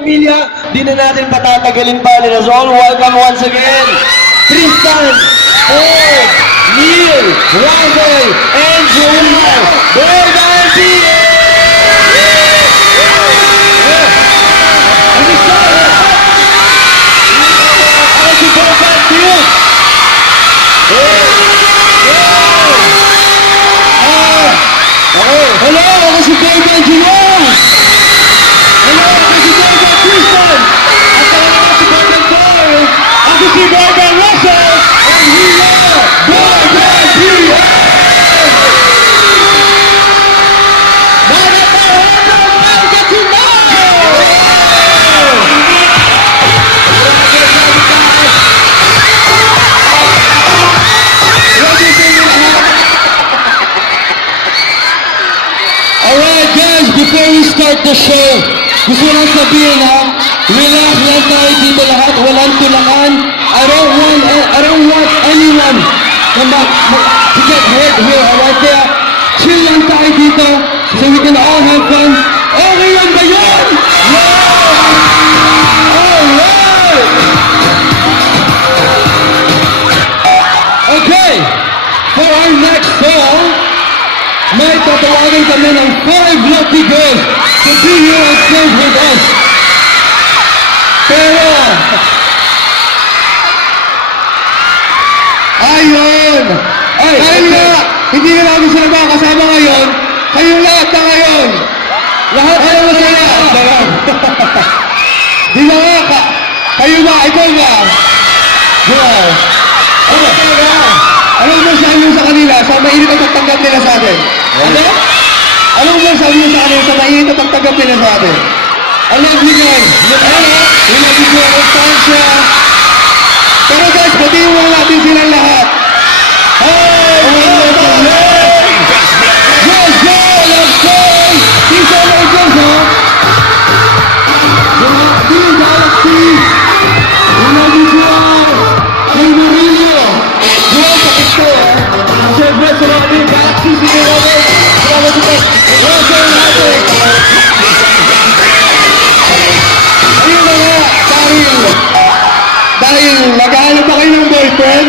pamilya, di na natin patatagalin pa. Let us all welcome once again, Tristan, Paul, Neil, Rafael, and Junior. Hello, ako si Baby Engineer! Hello, ako si Baby Tristan! At ako si Baby Paul! Ako si Baby Russell! And we are Baby PM! Mga taon ng Alright guys, before we start the show, gusto lang sabihin ha, relax lang tayo dito lahat, walang tulangan. I don't want anyone to get hurt here, alright? Kaya chill lang tayo dito so we can all have fun. Okay lang ba yun? Alright! Okay, for our next song, may tatawagan kami ng 5 lucky girls to be here on stage with us. Pero, ayun! Dahil nga, hindi na namin sila makakasama ngayon, kayo lahat na ngayon! Lahat na masaya! Di ba nga, kayo ba, ikaw ba? Wow! Ano talaga? Anong masasabi mo sa kanila sa mainit at pagtanggap nila sa atin? Ano? Anong masasabi mo sa kanila sa mainit at pagtanggap nila sa atin? I love you guys. We love you guys. Tansya. Pero guys, batiin mo natin silang lahat. Hey! Yes, go! Let's go! Peace out, Angels, ha? Galaxy, Galaxy! We love you guys! Hey, Marilio! Buwan sa gusto, ha? Siyempre, sa mga din, Galaxy, sige natin! Salamat ito! Roger natin! Ayun na nga, dahil naghahanap ba kayo ng boyfriend?